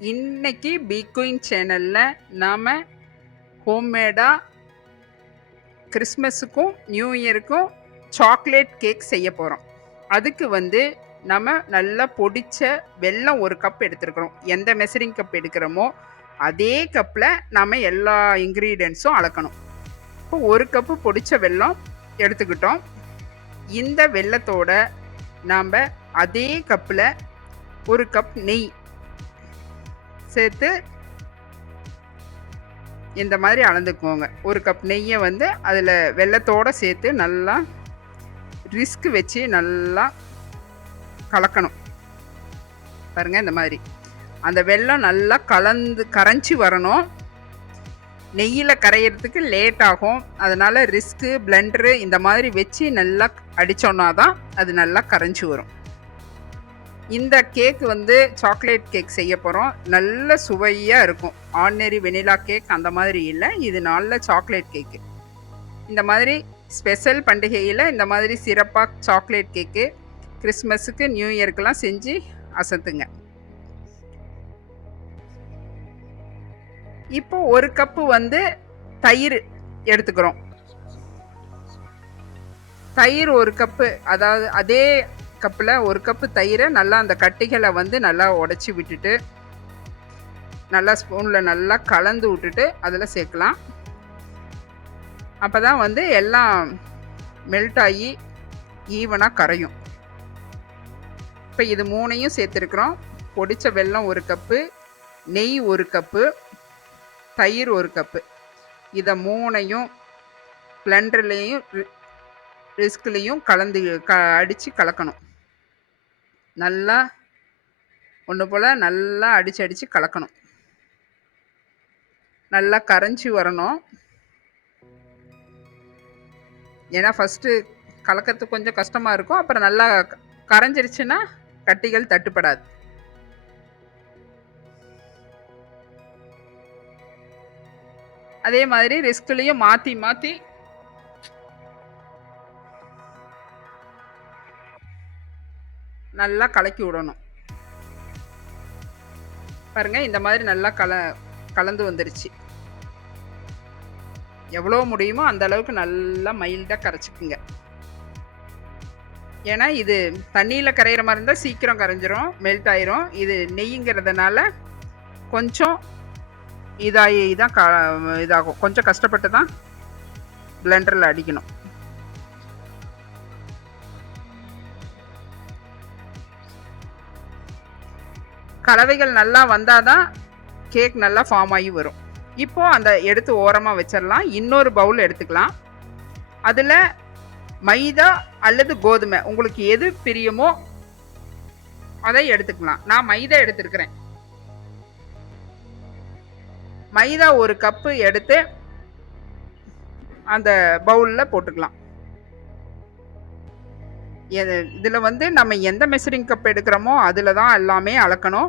இன்னைக்கு பிக்வின் சேனலில் நாம் ஹோம்மேடாக கிறிஸ்மஸுக்கும் நியூ இயருக்கும் சாக்லேட் கேக் செய்ய போகிறோம் அதுக்கு வந்து நம்ம நல்லா பொடிச்ச வெல்லம் ஒரு கப் எடுத்துருக்குறோம். எந்த மெஷரிங் கப் எடுக்கிறோமோ அதே கப்பில் நம்ம எல்லா இன்க்ரீடியன்ஸும் அளக்கணும். இப்போ ஒரு கப்பு பொடிச்ச வெல்லம் எடுத்துக்கிட்டோம். இந்த வெல்லத்தோட நாம் அதே கப்பில் ஒரு கப் நெய் சேர்த்து இந்த மாதிரி அளந்துக்குவோங்க ஒரு கப் நெய்யை வந்து அதில் வெள்ளத்தோடு சேர்த்து நல்லா ரிஸ்க் வச்சு நல்லா கலக்கணும். பாருங்கள் இந்த மாதிரி. அந்த வெள்ளம் நல்லா கலந்து கரைஞ்சி வரணும். நெய்யில் கரையிறதுக்கு லேட் ஆகும். அதனால் ரிஸ்க்கு பிளெண்டரு இந்த மாதிரி வச்சு நல்லா அடித்தோன்னா தான் அது நல்லா கரைஞ்சி வரும். இந்த கேக் வந்து சாக்லேட் கேக் செய்ய போகிறோம் நல்ல சுவையாக இருக்கும். ஆர்டினரி வெனிலா கேக் அந்த மாதிரி இல்லை. இது நல்ல சாக்லேட் கேக்கு இந்த மாதிரி ஸ்பெஷல் பண்டிகையில் இந்த மாதிரி சிறப்பாக சாக்லேட் கேக்கு கிறிஸ்மஸுக்கு நியூ இயர்க்கெலாம் செஞ்சு அசத்துங்க. இப்போ ஒரு கப்பு வந்து தயிர் எடுத்துக்கிறோம். தயிர் ஒரு கப்பு அதாவது அதே கப்பில் ஒரு கப்பு தயிரை நல்லா அந்த கட்டிகளை வந்து நல்லா உடச்சி விட்டுட்டு நல்லா ஸ்பூனில் நல்லா கலந்து விட்டுட்டு அதில் சேர்க்கலாம். அப்போ தான் வந்து எல்லாம் மெல்ட் ஆகி ஈவனாக கரையும். இப்போ இது மூணையும் சேர்த்துருக்குறோம். பொடித்த வெல்லம் ஒரு கப்பு நெய் ஒரு கப்பு தயிர் ஒரு கப்பு. இதை மூணையும் பிளண்டர்லேயும் ரிஸ்க்லேயும் கலந்து க அடித்து கலக்கணும். நல்லா ஒன்று போல் நல்லா அடித்து அடித்து கலக்கணும். நல்லா கரைஞ்சி வரணும். ஏன்னா ஃபஸ்ட்டு கலக்கிறதுக்கு கொஞ்சம் கஷ்டமாக இருக்கும். அப்புறம் நல்லா கரைஞ்சிருச்சுன்னா கட்டிகள் தட்டுப்படாது. அதே மாதிரி ரிஸ்க்லேயும் மாற்றி மாற்றி நல்லா கலக்கி விடணும். பாருங்க இந்த மாதிரி நல்லா கல கலந்து வந்துருச்சு. எவ்வளோ முடியுமோ அந்த அளவுக்கு நல்லா மைல்டாக கரைச்சிக்குங்க. ஏன்னா இது தண்ணியில் கரையிற மாதிரி இருந்தால் சீக்கிரம் கரைஞ்சிரும் மெல்ட் ஆயிரும். இது நெய்ங்கிறதுனால கொஞ்சம் இதாகி தான் க இதாகும். கொஞ்சம் கஷ்டப்பட்டு தான் பிளெண்டரில் அடிக்கணும். கலவைகள் நல்லா வந்தால் தான் கேக் நல்லா ஃபார்ம் ஆகி வரும். இப்போது அந்த எடுத்து ஓரமாக வச்சிடலாம். இன்னொரு பவுல் எடுத்துக்கலாம். அதில் மைதா அல்லது கோதுமை உங்களுக்கு எது பிரியமோ அதை எடுத்துக்கலாம். நான் மைதா எடுத்துருக்கிறேன். மைதா ஒரு கப்பு எடுத்து அந்த பவுலில் போட்டுக்கலாம். இதில் வந்து நம்ம எந்த மெஷரிங் கப் எடுக்கிறோமோ அதில் தான் எல்லாமே அளக்கணும்.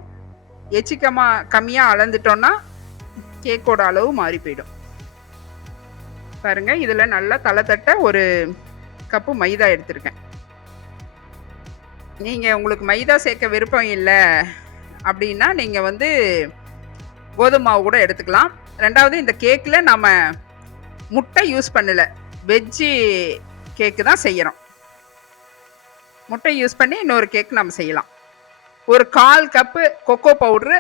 எச்சிக்கமாக கம்மியாக அளந்துட்டோன்னா கேக்கோட அளவு மாறி போயிடும். பாருங்கள் இதில் நல்லா தலை தட்ட ஒரு கப்பு மைதா எடுத்திருக்கேன். நீங்கள் உங்களுக்கு மைதா சேர்க்க விருப்பம் இல்லை அப்படின்னா நீங்கள் வந்து கோதுமை மாவு கூட எடுத்துக்கலாம். ரெண்டாவது இந்த கேக்கில் நம்ம முட்டை யூஸ் பண்ணலை. வெஜ்ஜி கேக்கு தான் செய்கிறோம் முட்டை யூஸ் பண்ணி இன்னொரு கேக் நம்ம செய்யலாம். ஒரு கால் கப்பு கொக்கோ பவுட்ரு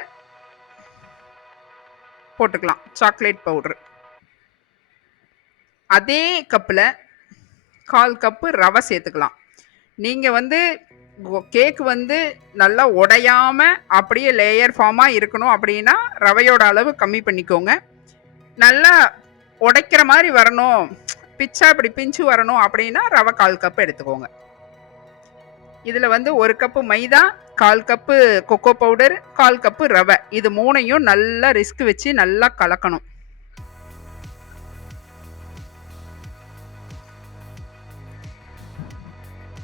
போட்டுக்கலாம். சாக்லேட் பவுட்ரு அதே கப்பில் கால் கப்பு ரவை சேர்த்துக்கலாம். நீங்கள் வந்து கேக் வந்து நல்லா உடையாமல் அப்படியே லேயர் ஃபார்மாக இருக்கணும் அப்படின்னா ரவையோட அளவு கம்மி பண்ணிக்கோங்க. நல்லா உடைக்கிற மாதிரி வரணும். பிச்சா இப்படி பிஞ்சு வரணும் அப்படின்னா ரவை கால் கப்பு எடுத்துக்கோங்க. இதில் வந்து ஒரு கப்பு மைதா கால் கப்பு கொக்கோ பவுடர் கால் கப்பு ரவை. இது மூணையும் நல்லா ரிஸ்க் வச்சு நல்லா கலக்கணும்.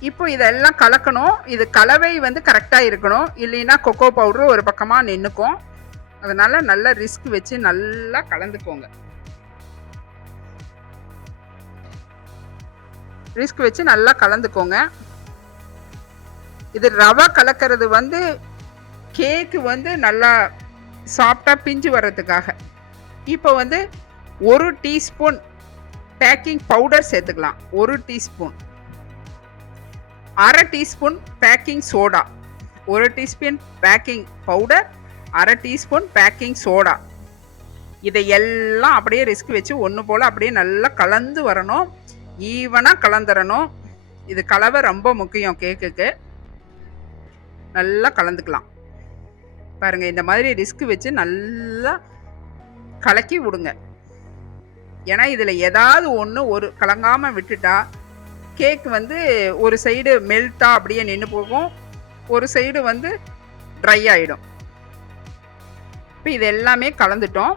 இப்போ இதெல்லாம் கலக்கணும். இது கலவை வந்து கரெக்டாக இருக்கணும். இல்லைன்னா கொக்கோ பவுடரும் ஒரு பக்கமாக நின்றுக்கும் அதனால் நல்லா ரிஸ்க் வச்சு நல்லா கலந்துக்கோங்க. ரிஸ்க் வச்சு நல்லா கலந்துக்கோங்க. இது ரவை கலக்கிறது வந்து கேக்கு வந்து நல்லா சாஃப்டாக பிஞ்சு வர்றதுக்காக. இப்போ வந்து ஒரு டீஸ்பூன் பேக்கிங் பவுடர் சேர்த்துக்கலாம். ஒரு டீஸ்பூன் அரை டீஸ்பூன் பேக்கிங் சோடா ஒரு டீஸ்பூன் பேக்கிங் பவுடர் அரை டீஸ்பூன் பேக்கிங் சோடா இதை எல்லாம் அப்படியே ரிஸ்க் வச்சு ஒன்று போல் அப்படியே நல்லா கலந்து வரணும். ஈவனாக கலந்துடணும் இது கலவை ரொம்ப முக்கியம் கேக்குக்கு நல்லா கலந்துக்கலாம். பாருங்கள் இந்த மாதிரி ரிஸ்க் வச்சு நல்லா கலக்கி விடுங்க. ஏன்னா இதில் ஏதாவது ஒன்று ஒரு கலங்காமல் விட்டுட்டா கேக் வந்து ஒரு சைடு மெல்ட்டாக அப்படியே நின்று போகும். ஒரு சைடு வந்து ட்ரை ஆகிடும் இப்போ இது எல்லாமே கலந்துட்டோம்.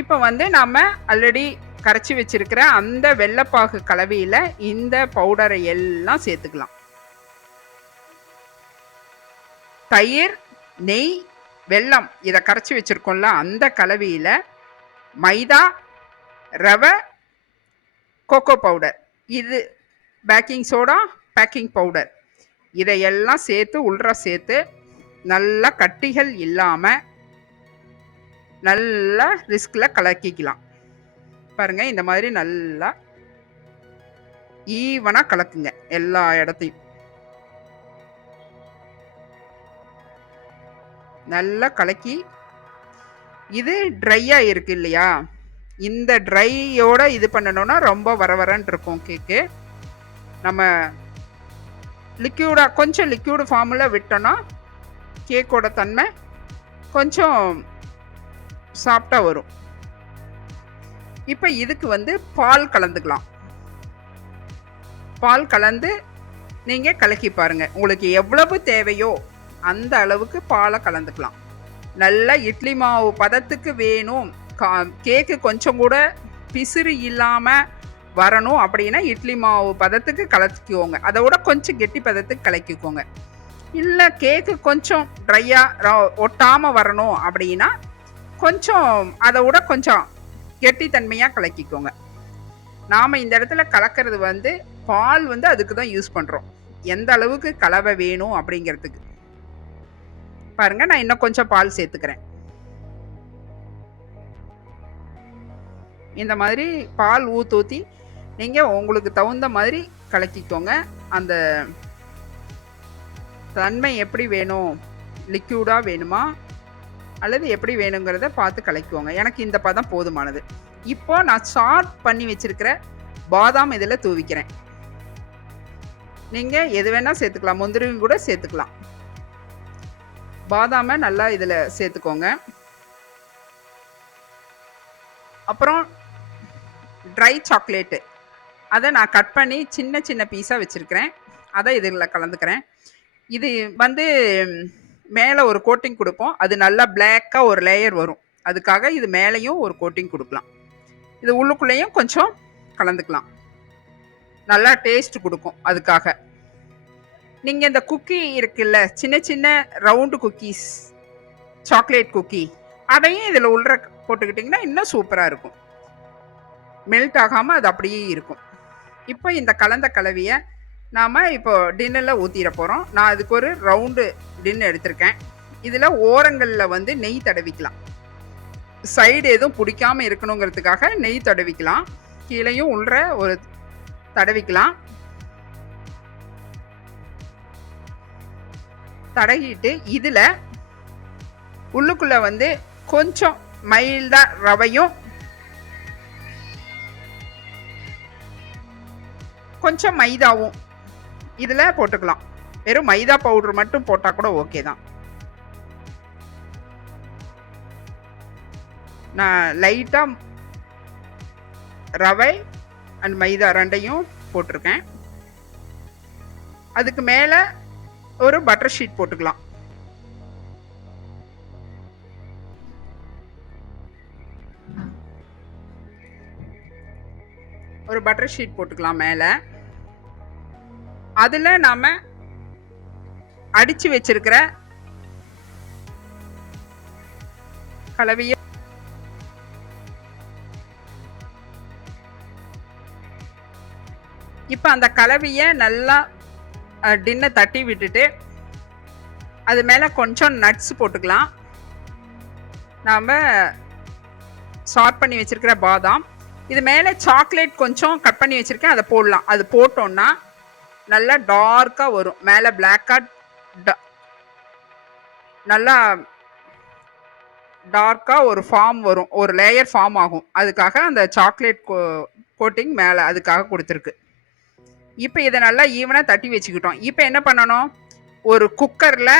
இப்போ வந்து நம்ம ஆல்ரெடி கரைச்சி வச்சிருக்கிற அந்த வெள்ளைப்பாகு கலவையில் இந்த பவுடரை எல்லாம் சேர்த்துக்கலாம். தயிர் நெய் வெல்லம் இதை கரைச்சி வச்சுருக்கோம்ல அந்த கலவையில் மைதா ரவை கோகோ பவுடர் இது பேக்கிங் சோடா பேக்கிங் பவுடர் இதையெல்லாம் சேர்த்து உள்ற சேர்த்து நல்லா கட்டிகள் இல்லாமல் நல்லா ரிஸ்கில் கலக்கிக்கலாம். பாருங்கள் இந்த மாதிரி நல்லா ஈவனாக கலக்குங்க எல்லா இடத்தையும். நல்லா கலக்கி இது ட்ரையாக இருக்கு இல்லையா? இந்த ட்ரையோட இது பண்ணணும்னா ரொம்ப வரவரன்னு இருக்கும் கேக்கு நம்ம லிக்யூடாக கொஞ்சம் லிக்யூடு ஃபார்மில் விட்டோன்னா கேக்கோட தன்மை கொஞ்சம் சாஃப்டாக வரும். இப்போ இதுக்கு வந்து பால் கலந்துக்கலாம். பால் கலந்து நீங்கள் கலக்கி பாருங்கள் உங்களுக்கு எவ்வளவு தேவையோ அந்த அளவுக்கு பாலை கலந்துக்கலாம். நல்லா இட்லி மாவு பதத்துக்கு வேணும். கா கேக்கு கொஞ்சம் கூட பிசிறு இல்லாமல் வரணும் அப்படின்னா இட்லி மாவு பதத்துக்கு கலக்கிக்கோங்க. அதை விட கொஞ்சம் கெட்டி பதத்துக்கு கலக்கிக்கோங்க. இல்லை கேக்கு கொஞ்சம் ட்ரையாக ஒட்டாமல் வரணும் அப்படின்னா கொஞ்சம் அதை விட கொஞ்சம் கெட்டித்தன்மையாக கலக்கிக்கோங்க. நாம் இந்த இடத்துல கலக்கிறது வந்து பால் வந்து அதுக்கு தான் யூஸ் பண்ணுறோம் எந்த அளவுக்கு கலவை வேணும் அப்படிங்கிறதுக்கு. பாருங்கள் நான் இன்னும் கொஞ்சம் பால் சேர்த்துக்கிறேன். இந்த மாதிரி பால் ஊற்றூற்றி நீங்கள் உங்களுக்கு தகுந்த மாதிரி கலக்கிக்கோங்க. அந்த தன்மை எப்படி வேணும் லிக்யூடாக வேணுமா அல்லது எப்படி வேணுங்கிறத பார்த்து கலக்குவோங்க எனக்கு இந்த பதம் போதுமானது. இப்போ நான் ஷார்ட் பண்ணி வச்சிருக்கிற பாதாம் இதில் தூவிக்கிறேன். நீங்கள் எது வேணால் சேர்த்துக்கலாம். முந்திரியும் கூட சேர்த்துக்கலாம். பாதாமை நல்லா இதில் சேர்த்துக்கோங்க. அப்புறம் ட்ரை சாக்லேட்டு அதை நான் கட் பண்ணி சின்ன சின்ன பீஸாக வச்சுருக்கிறேன். அதை இதில் கலந்துக்கிறேன். இது வந்து மேலே ஒரு கோட்டிங் கொடுப்போம். அது நல்லா பிளாக்காக ஒரு லேயர் வரும். அதுக்காக இது மேலேயும் ஒரு கோட்டிங் கொடுக்கலாம். இது உள்ளுக்குள்ளேயும் கொஞ்சம் கலந்துக்கலாம். நல்லா டேஸ்ட் கொடுக்கும் அதுக்காக. நீங்கள் இந்த குக்கி இருக்குல்ல சின்ன சின்ன ரவுண்டு குக்கீஸ் சாக்லேட் குக்கி அதையும் இதில் உள்ள போட்டுக்கிட்டிங்கன்னா இன்னும் சூப்பராக இருக்கும். மெல்ட் ஆகாமல் அது அப்படியே இருக்கும். இப்போ இந்த கலந்த கலவையை நாம் இப்போ டின்னரில் ஊற்றிட போகிறோம் நான் அதுக்கு ஒரு ரவுண்டு டின்னு எடுத்திருக்கேன். இதில் ஓரங்களில் வந்து நெய் தடவிக்கலாம். சைடு எதுவும் பிடிக்காமல் இருக்கணுங்கிறதுக்காக நெய் தடவிக்கலாம். கீழேயும் உள்ள ஒரு தடவிக்கலாம். தடவிட்டு இதில் உள்ளுக்குள்ளே வந்து கொஞ்சம் மைல்டாக ரவையும் கொஞ்சம் மைதாவும் இதில் போட்டுக்கலாம். வெறும் மைதா பவுடர் மட்டும் போட்டால் கூட ஓகே தான். நான் லைட்டாக ரவை அண்ட் மைதா ரெண்டையும் போட்டிருக்கேன். அதுக்கு மேலே ஒரு பட்டர் ஷீட் போட்டுக்கலாம். ஒரு பட்டர் ஷீட் போட்டுக்கலாம் மேலே. அதில் நாம் அடித்து வச்சிருக்கிற கலவையை இப்போ அந்த கலவையை நல்லா டின்னை தட்டி விட்டுட்டு அது மேலே கொஞ்சம் நட்ஸ் போட்டுக்கலாம். நாம் ஷார்ப் பண்ணி வச்சுருக்கிற பாதாம். இது மேலே சாக்லேட் கொஞ்சம் கட் பண்ணி வச்சுருக்கேன். அதை போடலாம். அது போட்டோன்னா நல்லா டார்க்காக வரும். மேலே பிளாக்காக நல்லா டார்க்காக ஒரு ஃபார்ம் வரும். ஒரு லேயர் ஃபார்ம் ஆகும். அதுக்காக அந்த சாக்லேட் கோ கோட்டிங் மேலே அதுக்காக கொடுத்துருக்கு. இப்போ இதை நல்லா ஈவனாக தட்டி வச்சுக்கிட்டோம். இப்போ என்ன பண்ணணும்? ஒரு குக்கரில்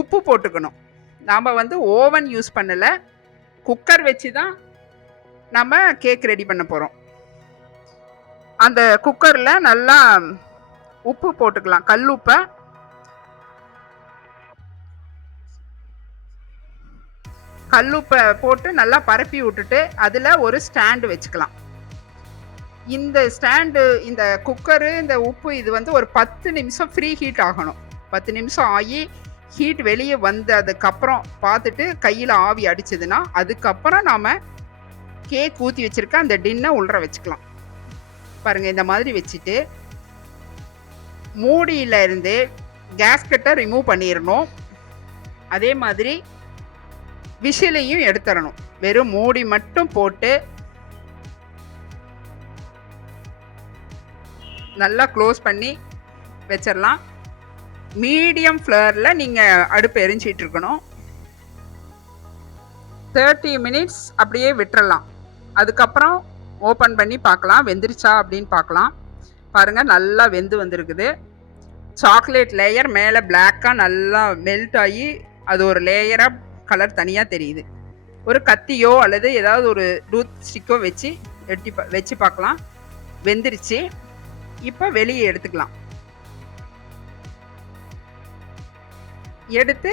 உப்பு போட்டுக்கணும். நாம் வந்து ஓவன் யூஸ் பண்ணலை. குக்கர் வச்சு தான் நம்ம கேக் ரெடி பண்ண போகிறோம் அந்த குக்கரில் நல்லா உப்பு போட்டுக்கலாம். கல் உப்பை. கல்லுப்பை போட்டு நல்லா பரப்பி விட்டுட்டு அதில் ஒரு ஸ்டாண்டு வச்சுக்கலாம். இந்த ஸ்டாண்டு இந்த குக்கரு இந்த உப்பு இது வந்து ஒரு பத்து நிமிஷம் ஃப்ரீ ஹீட் ஆகணும். பத்து நிமிஷம் ஆகி ஹீட் வெளியே வந்ததுக்கப்புறம் பார்த்துட்டு கையில் ஆவி அடிச்சதுன்னா அதுக்கப்புறம் நாம் கேக் ஊற்றி வச்சுருக்க அந்த டின்னை உள்ளற வச்சுக்கலாம். பாருங்கள் இந்த மாதிரி வச்சுட்டு மூடியில இருந்து கேஸ்கட்டை ரிமூவ் பண்ணிடணும் அதே மாதிரி விசிலையும் எடுத்துடணும் வெறும் மூடி மட்டும் போட்டு நல்லா க்ளோஸ் பண்ணி வச்சிடலாம் மீடியம் ஃப்ளேரில் நீங்கள் அடுப்பு எரிஞ்சிட்டு இருக்கணும். தேர்ட்டி மினிட்ஸ் அப்படியே விட்டுறலாம் அதுக்கப்புறம் ஓப்பன் பண்ணி பார்க்கலாம். வெந்துருச்சா அப்படின்னு பார்க்கலாம். பாருங்கள் நல்லா வெந்து வந்திருக்குது. சாக்லேட் லேயர் மேலே பிளாக்காக நல்லா மெல்ட் ஆகி அது ஒரு லேயராக கலர் தனியாக தெரியுது. ஒரு கத்தியோ அல்லது ஏதாவது ஒரு டூத் ஸ்டிக்கோ வச்சு எட்டி பா வச்சு பார்க்கலாம். வெந்துருச்சு. இப்போ வெளியே எடுத்துக்கலாம். எடுத்து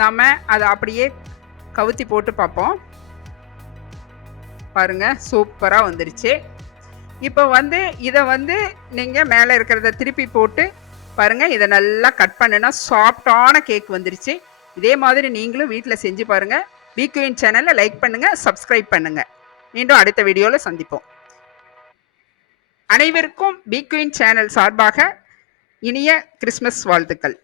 நாம் அதை அப்படியே கவுத்தி போட்டு பார்ப்போம். பாருங்கள் சூப்பராக வந்துருச்சு. இப்போ வந்து இதை வந்து நீங்கள் மேலே இருக்கிறத திருப்பி போட்டு பாருங்கள் இதை நல்லா கட் பண்ணுனா சாஃப்டான கேக் வந்துருச்சு. இதே மாதிரி நீங்களும் வீட்டில் செஞ்சு பாருங்கள் பிக்யூன் சேனலை லைக் பண்ணுங்கள் சப்ஸ்கிரைப் பண்ணுங்கள் மீண்டும் அடுத்த வீடியோவில் சந்திப்போம். அனைவருக்கும் பிக்யூன் சேனல் சார்பாக இனிய கிறிஸ்மஸ் வாழ்த்துக்கள்.